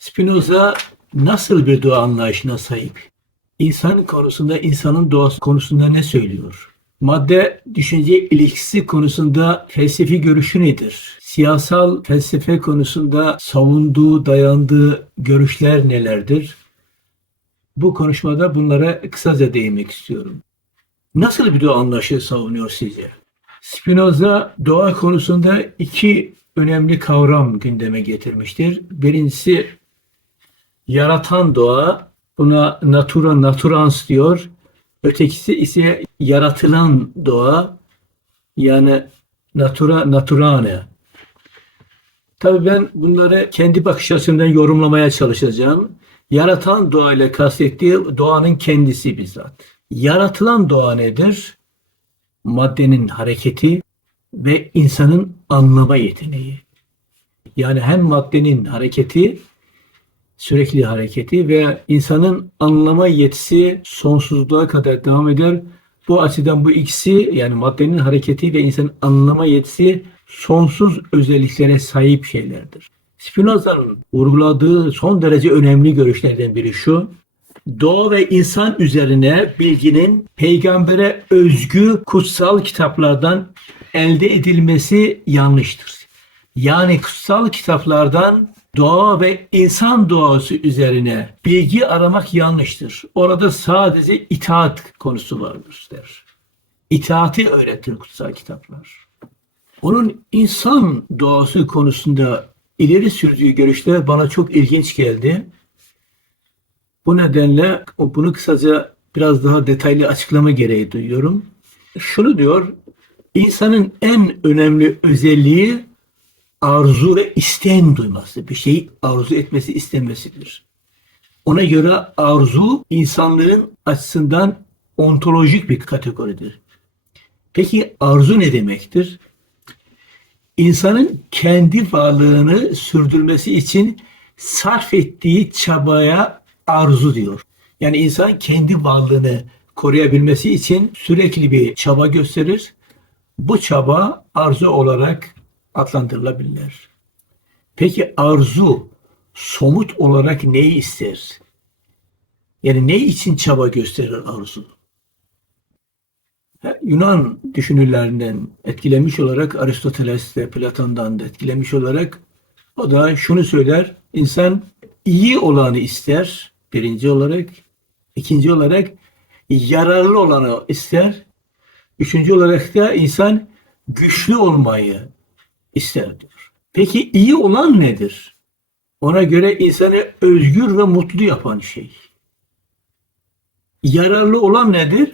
Spinoza nasıl bir doğa anlayışına sahip? İnsan konusunda, insanın doğası konusunda ne söylüyor? Madde düşünce ilişkisi konusunda felsefi görüşü nedir? Siyasal felsefe konusunda savunduğu, dayandığı görüşler nelerdir? Bu konuşmada bunlara kısaca değinmek istiyorum. Nasıl bir doğa anlayışı savunuyor sizce? Spinoza doğa konusunda iki önemli kavram gündeme getirmiştir. Birincisi yaratan doğa, buna natura naturans diyor. Ötekisi ise yaratılan doğa, yani natura naturane. Tabii ben bunları kendi bakış açımdan yorumlamaya çalışacağım. Yaratan doğa ile kastettiği doğanın kendisi bizzat. Yaratılan doğa nedir? Maddenin hareketi ve insanın anlama yeteneği. Yani hem maddenin hareketi, sürekli hareketi ve insanın anlama yetisi sonsuzluğa kadar devam eder. Bu açıdan bu ikisi, yani maddenin hareketi ve insanın anlama yetisi sonsuz özelliklere sahip şeylerdir. Spinoza'nın vurguladığı son derece önemli görüşlerden biri şu: doğa ve insan üzerine bilginin peygambere özgü kutsal kitaplardan elde edilmesi yanlıştır. Yani kutsal kitaplardan doğa ve insan doğası üzerine bilgi aramak yanlıştır. Orada sadece itaat konusu vardır der. İtaati öğretir kutsal kitaplar. Onun insan doğası konusunda ileri sürdüğü görüşler bana çok ilginç geldi. Bu nedenle bunu kısaca biraz daha detaylı açıklama gereği duyuyorum. Şunu diyor: insanın en önemli özelliği arzu ve isteğin duyması. Bir şeyi arzu etmesi, istemesidir. Ona göre arzu insanlığın açısından ontolojik bir kategoridir. Peki arzu ne demektir? İnsanın kendi varlığını sürdürmesi için sarf ettiği çabaya arzu diyor. Yani insan kendi varlığını koruyabilmesi için sürekli bir çaba gösterir. Bu çaba arzu olarak adlandırılabilir. Peki arzu somut olarak neyi ister? Yani ne için çaba gösterir arzu? Yunan düşünürlerinden etkilenmiş olarak, Aristoteles ve Platon'dan da etkilenmiş olarak, o da şunu söyler: insan iyi olanı ister birinci olarak, ikinci olarak yararlı olanı ister, üçüncü olarak da insan güçlü olmayı ister diyor. Peki iyi olan nedir? Ona göre insanı özgür ve mutlu yapan şey. Yararlı olan nedir?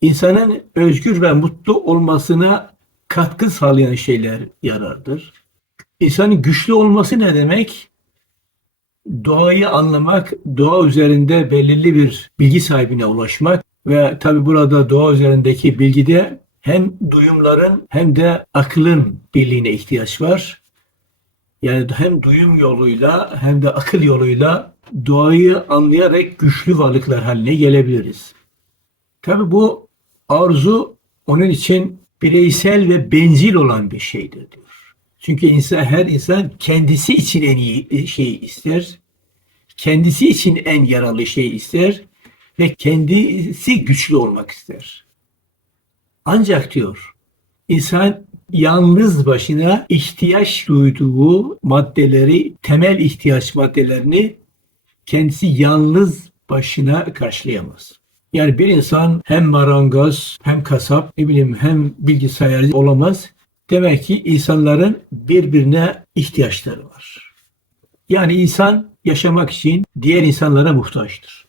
İnsanın özgür ve mutlu olmasına katkı sağlayan şeyler yarardır. İnsanın güçlü olması ne demek? Doğayı anlamak, doğa üzerinde belirli bir bilgi sahibine ulaşmak ve tabi burada doğa üzerindeki bilgide hem duyumların hem de aklın birliğine ihtiyaç var. Yani hem duyum yoluyla hem de akıl yoluyla doğayı anlayarak güçlü varlıklar haline gelebiliriz. Tabi bu arzu onun için bireysel ve bencil olan bir şeydir diyor. Çünkü her insan kendisi için en iyi şeyi ister, kendisi için en yararlı şeyi ister ve kendisi güçlü olmak ister. Ancak diyor, insan yalnız başına ihtiyaç duyduğu maddeleri, temel ihtiyaç maddelerini kendisi yalnız başına karşılayamaz. Yani bir insan hem marangoz, hem kasap, hem bilgisayarcı olamaz. Demek ki insanların birbirine ihtiyaçları var. Yani insan yaşamak için diğer insanlara muhtaçtır.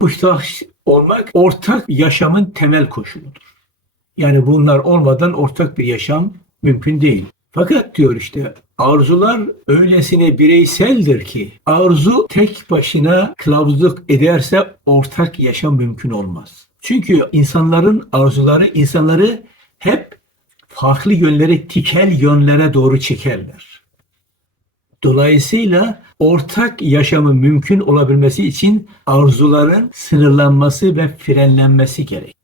Muhtaç olmak ortak yaşamın temel koşuludur. Yani bunlar olmadan ortak bir yaşam mümkün değil. Fakat diyor işte, arzular öylesine bireyseldir ki arzu tek başına kılavuzluk ederse ortak yaşam mümkün olmaz. Çünkü insanların arzuları insanları hep farklı yönlere, tikel yönlere doğru çekerler. Dolayısıyla ortak yaşamın mümkün olabilmesi için arzuların sınırlanması ve frenlenmesi gerek.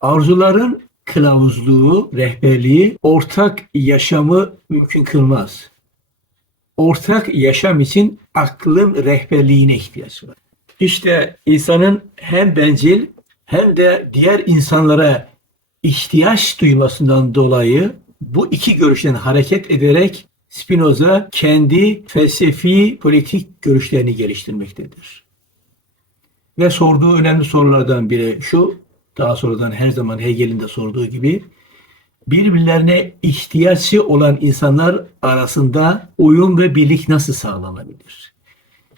Arzuların kılavuzluğu, rehberliği ortak yaşamı mümkün kılmaz. ortak yaşam için aklın rehberliğine ihtiyaç var. İşte insanın hem bencil hem de diğer insanlara ihtiyaç duymasından dolayı bu iki görüşten hareket ederek Spinoza kendi felsefi politik görüşlerini geliştirmektedir. Ve sorduğu önemli sorulardan biri şu, daha sonradan her zaman Hegel'in de sorduğu gibi, birbirlerine ihtiyaçı olan insanlar arasında uyum ve birlik nasıl sağlanabilir?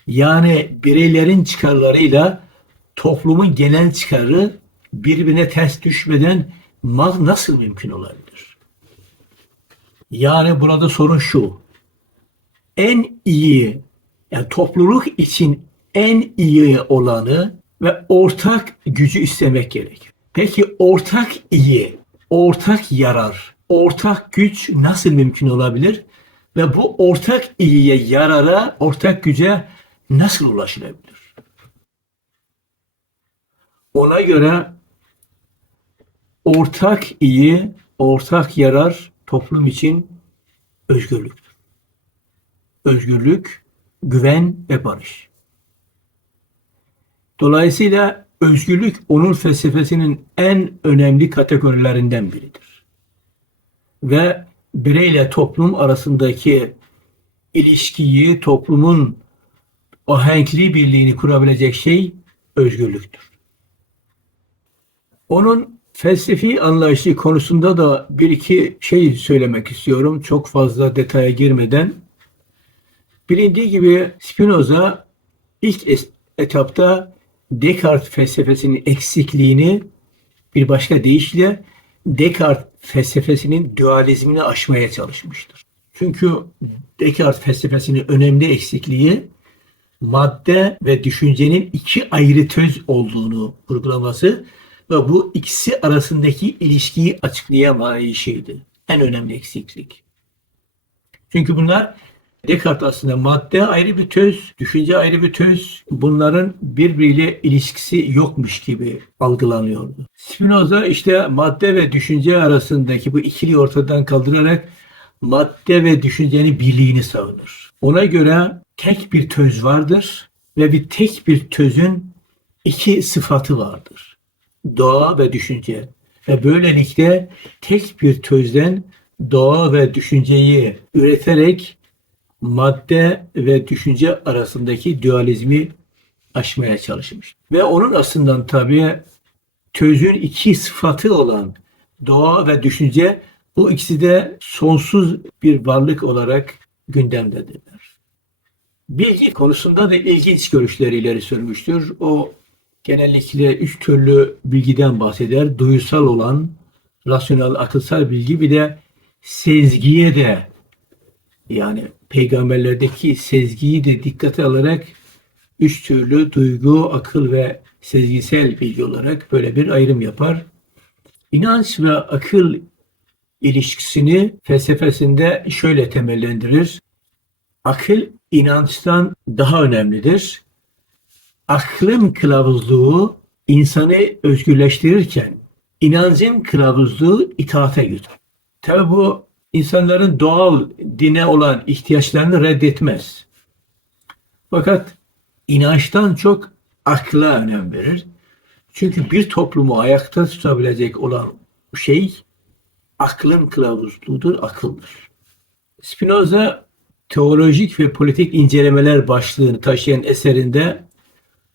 Yani bireylerin çıkarlarıyla toplumun genel çıkarı birbirine ters düşmeden nasıl mümkün olabilir? Yani burada sorun şu, en iyi, yani topluluk için en iyi olanı ve ortak gücü istemek gerekir. Peki ortak iyi, ortak yarar, ortak güç nasıl mümkün olabilir? Ve bu ortak iyiye, yarara, ortak güce nasıl ulaşılabilir? Ona göre ortak iyi, ortak yarar toplum için özgürlüktür. Özgürlük, güven ve barış. Dolayısıyla özgürlük onun felsefesinin en önemli kategorilerinden biridir. Ve bireyle toplum arasındaki ilişkiyi, toplumun ahenkli birliğini kurabilecek şey özgürlüktür. Onun felsefi anlayışı konusunda da bir iki şey söylemek istiyorum. Çok fazla detaya girmeden. Bilindiği gibi Spinoza ilk etapta Descartes felsefesinin eksikliğini bir başka deyişle Descartes felsefesinin dualizmini aşmaya çalışmıştır. Çünkü Descartes felsefesinin önemli eksikliği madde ve düşüncenin iki ayrı töz olduğunu vurgulaması ve bu ikisi arasındaki ilişkiyi açıklayamayışıydı. En önemli eksiklik. Çünkü bunlar Descartes aslında madde ayrı bir töz, düşünce ayrı bir töz. Bunların birbiriyle ilişkisi yokmuş gibi algılanıyordu. Spinoza işte madde ve düşünce arasındaki bu ikiliyi ortadan kaldırarak madde ve düşüncenin birliğini savunur. Ona göre tek bir töz vardır ve tek bir tözün iki sıfatı vardır. Doğa ve düşünce. Ve böylelikle tek bir tözden doğa ve düşünceyi üreterek madde ve düşünce arasındaki dualizmi aşmaya çalışmış. Ve onun aslında tabii tözün iki sıfatı olan doğa ve düşünce, bu ikisi de sonsuz bir varlık olarak gündemdedirler. Bilgi konusunda da ilginç görüşleri ileri sürmüştür. O genellikle üç türlü bilgiden bahseder. Duyusal olan, rasyonel, akılsal bilgi, bir de sezgiye de, yani peygamberlerdeki sezgiyi de dikkate alarak üç türlü duygu, akıl ve sezgisel bilgi olarak böyle bir ayrım yapar. İnanç ve akıl ilişkisini felsefesinde şöyle temellendirir. Akıl inançtan daha önemlidir. Aklın kılavuzluğu insanı özgürleştirirken inancın kılavuzluğu itaate götürür. Tabi bu insanların doğal dine olan ihtiyaçlarını reddetmez. Fakat inançtan çok akla önem verir. Çünkü bir toplumu ayakta tutabilecek olan şey aklın kılavuzluğudur, akıldır. Spinoza teolojik ve politik incelemeler başlığını taşıyan eserinde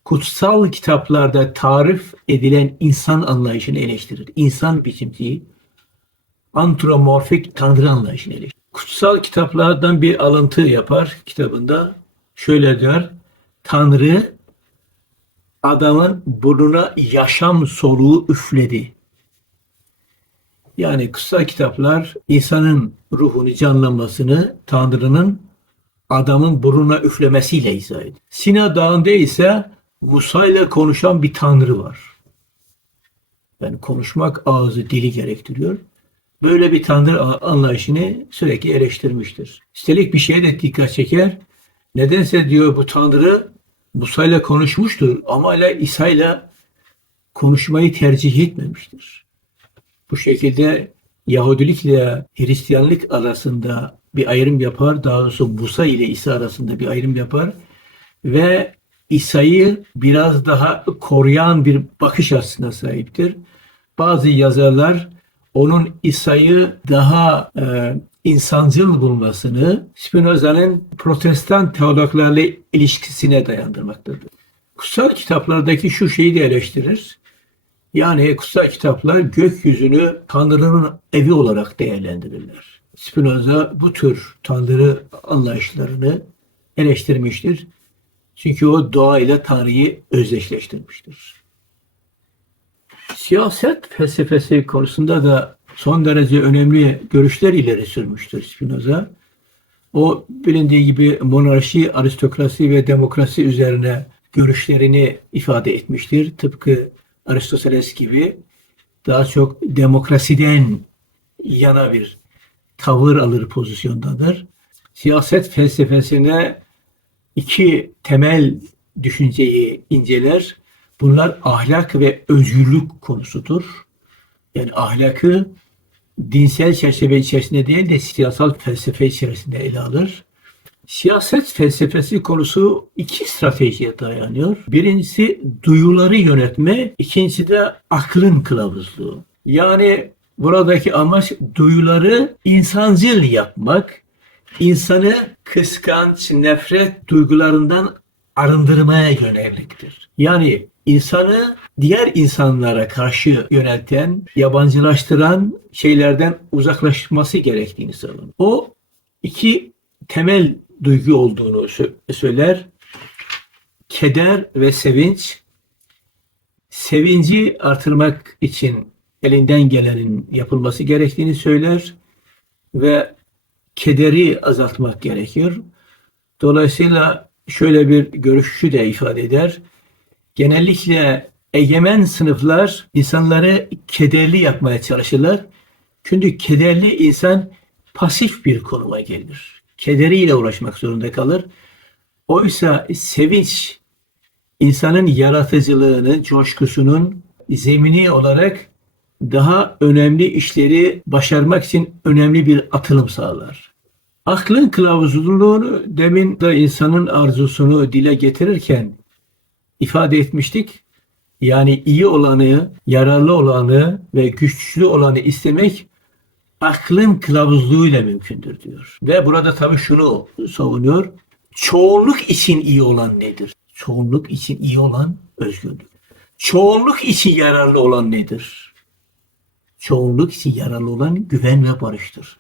kutsal kitaplarda tarif edilen insan anlayışını eleştirir. İnsan biçimciği, antropomorfik tanrı anlayışını eleştirir. Kutsal kitaplardan bir alıntı yapar kitabında. Şöyle diyor: Tanrı adamın burnuna yaşam soluğu üfledi. Yani kutsal kitaplar insanın ruhunu, canlanmasını Tanrı'nın adamın burnuna üflemesiyle izah ediyor. Sina Dağı'nda ise Musa ile konuşan bir Tanrı var. Yani konuşmak ağzı, dili gerektiriyor. Böyle bir Tanrı anlayışını sürekli eleştirmiştir. Üstelik bir şeye de dikkat çeker. Nedense diyor bu Tanrı Musa ile konuşmuştur ama İsa ile konuşmayı tercih etmemiştir. Bu şekilde Yahudilik ile Hristiyanlık arasında bir ayrım yapar. Daha doğrusu Musa ile İsa arasında bir ayrım yapar. Ve İsa'yı biraz daha koruyan bir bakış açısına sahiptir. Bazı yazarlar onun İsa'yı daha insancıl bulmasını Spinoza'nın Protestan teologlarla ilişkisine dayandırmaktadır. Kutsal kitaplardaki şu şeyi de eleştirir. Yani kutsal kitaplar gökyüzünü Tanrı'nın evi olarak değerlendirirler. Spinoza bu tür Tanrı anlayışlarını eleştirmiştir. Çünkü o doğayla Tanrı'yı özdeşleştirmiştir. Siyaset felsefesi konusunda da son derece önemli görüşler ileri sürmüştür Spinoza. O bilindiği gibi monarşi, aristokrasi ve demokrasi üzerine görüşlerini ifade etmiştir. Tıpkı Aristoteles gibi daha çok demokrasiden yana bir tavır alır pozisyondadır. Siyaset felsefesine iki temel düşünceyi inceler. Bunlar ahlak ve özgürlük konusudur. Yani ahlakı dinsel çerçeve içerisinde değil de siyasal felsefe içerisinde ele alır. Siyaset felsefesi konusu iki stratejiye dayanıyor. Birincisi duyuları yönetme, ikincisi de aklın kılavuzluğu. Yani buradaki amaç duyuları insancıl yapmak, insanı kıskanç, nefret duygularından arındırmaya yöneliktir. Yani insanı diğer insanlara karşı yönelten, yabancılaştıran şeylerden uzaklaşması gerektiğini savunur. O iki temel duygu olduğunu söyler. Keder ve sevinç. Sevinci artırmak için elinden gelenin yapılması gerektiğini söyler ve kederi azaltmak gerekiyor. Dolayısıyla şöyle bir görüşü de ifade eder. Genellikle egemen sınıflar insanları kederli yapmaya çalışırlar. Çünkü kederli insan pasif bir konuma gelir. Kederiyle uğraşmak zorunda kalır. Oysa sevinç insanın yaratıcılığının, coşkusunun zemini olarak daha önemli işleri başarmak için önemli bir atılım sağlar. Aklın kılavuzluğunu demin de insanın arzusunu dile getirirken ifade etmiştik. Yani iyi olanı, yararlı olanı ve güçlü olanı istemek aklın kılavuzluğuyla mümkündür diyor. Ve burada tabii şunu savunuyor. Çoğunluk için iyi olan nedir? Çoğunluk için iyi olan özgürlük. Çoğunluk için yararlı olan nedir? Çoğunluk için yararlı olan güven ve barıştır.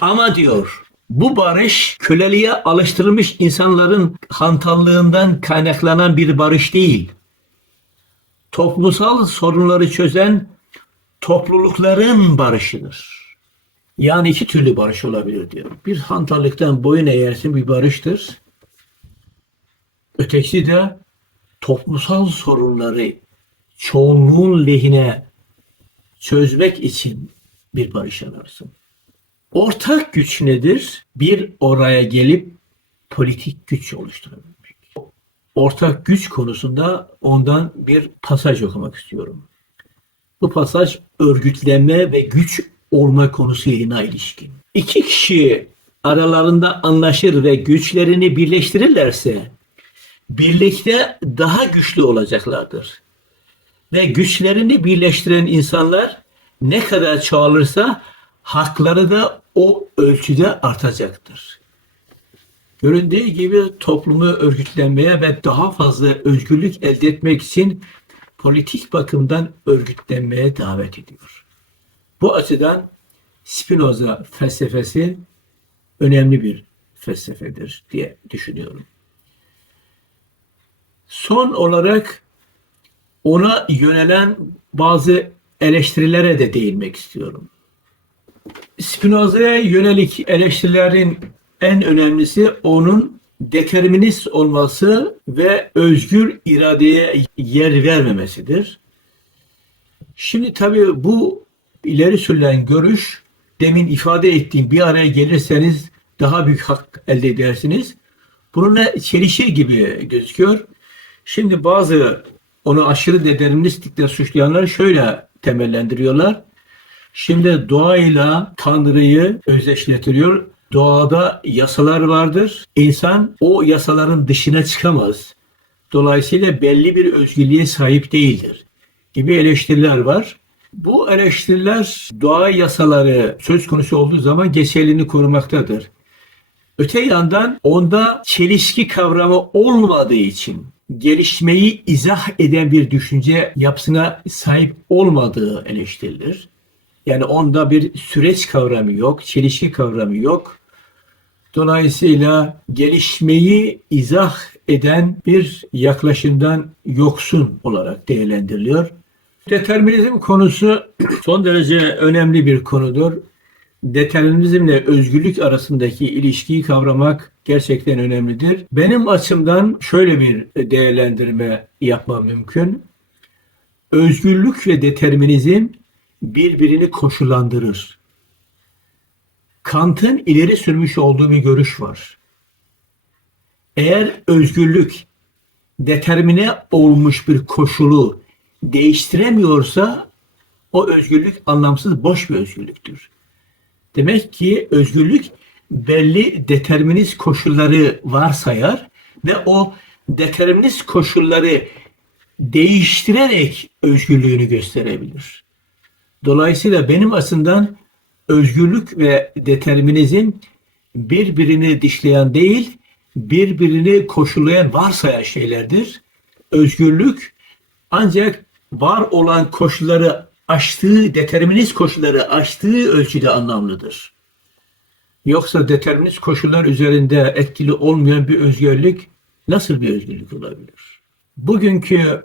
Ama diyor, bu barış köleliğe alıştırılmış insanların hantallığından kaynaklanan bir barış değil. Toplumsal sorunları çözen toplulukların barışıdır. Yani iki türlü barış olabilir diyor. Bir hantallıktan boyun eğersin bir barıştır. Ötekisi de toplumsal sorunları çoğunluğun lehine çözmek için bir barış ararsın. Ortak güç nedir? Bir oraya gelip politik güç oluşturabilmek. Ortak güç konusunda ondan bir pasaj okumak istiyorum. Bu pasaj örgütlenme ve güç olma konusuna ilişkin. İki kişi aralarında anlaşır ve güçlerini birleştirirlerse birlikte daha güçlü olacaklardır. Ve güçlerini birleştiren insanlar ne kadar çoğalırsa hakları da o ölçüde artacaktır. Göründüğü gibi toplumu örgütlenmeye ve daha fazla özgürlük elde etmek için politik bakımdan örgütlenmeye davet ediyor. Bu açıdan Spinoza felsefesi önemli bir felsefedir diye düşünüyorum. Son olarak ona yönelen bazı eleştirilere de değinmek istiyorum. Spinoza'ya yönelik eleştirilerin en önemlisi onun determinist olması ve özgür iradeye yer vermemesidir. Şimdi tabii bu ileri sürülen görüş, demin ifade ettiğim bir araya gelirseniz daha büyük hak elde edersiniz. Bununla çelişir gibi gözüküyor. Şimdi bazı onu aşırı deterministlikle suçlayanlar şöyle temellendiriyorlar. Şimdi doğayla Tanrı'yı özdeşleştiriyor. Doğada yasalar vardır. İnsan o yasaların dışına çıkamaz. Dolayısıyla belli bir özgürlüğe sahip değildir gibi eleştiriler var. Bu eleştiriler doğa yasaları söz konusu olduğu zaman geçerliliğini korumaktadır. Öte yandan onda çelişki kavramı olmadığı için gelişmeyi izah eden bir düşünce yapısına sahip olmadığı eleştirilir. Yani onda bir süreç kavramı yok, çelişki kavramı yok. Dolayısıyla gelişmeyi izah eden bir yaklaşımdan yoksun olarak değerlendiriliyor. Determinizm konusu son derece önemli bir konudur. Determinizmle özgürlük arasındaki ilişkiyi kavramak gerçekten önemlidir. Benim açımdan şöyle bir değerlendirme yapmam mümkün. Özgürlük ve determinizm birbirini koşullandırır. Kant'ın ileri sürmüş olduğu bir görüş var. Eğer özgürlük determine olmuş bir koşulu değiştiremiyorsa o özgürlük anlamsız, boş bir özgürlüktür. Demek ki özgürlük belli determinist koşulları varsayar ve o determinist koşulları değiştirerek özgürlüğünü gösterebilir. Dolayısıyla benim açımdan özgürlük ve determinizm birbirini dışlayan değil, birbirini koşullayan, varsayan şeylerdir. Özgürlük ancak var olan koşulları aştığı, determinist koşulları aştığı ölçüde anlamlıdır. Yoksa determinist koşullar üzerinde etkili olmayan bir özgürlük nasıl bir özgürlük olabilir? Bugünkü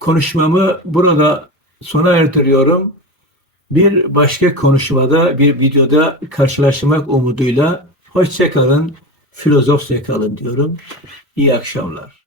konuşmamı burada sona erdiriyorum. Bir başka konuşmada, bir videoda karşılaşmak umuduyla hoşça kalın, filozofça kalın diyorum. İyi akşamlar.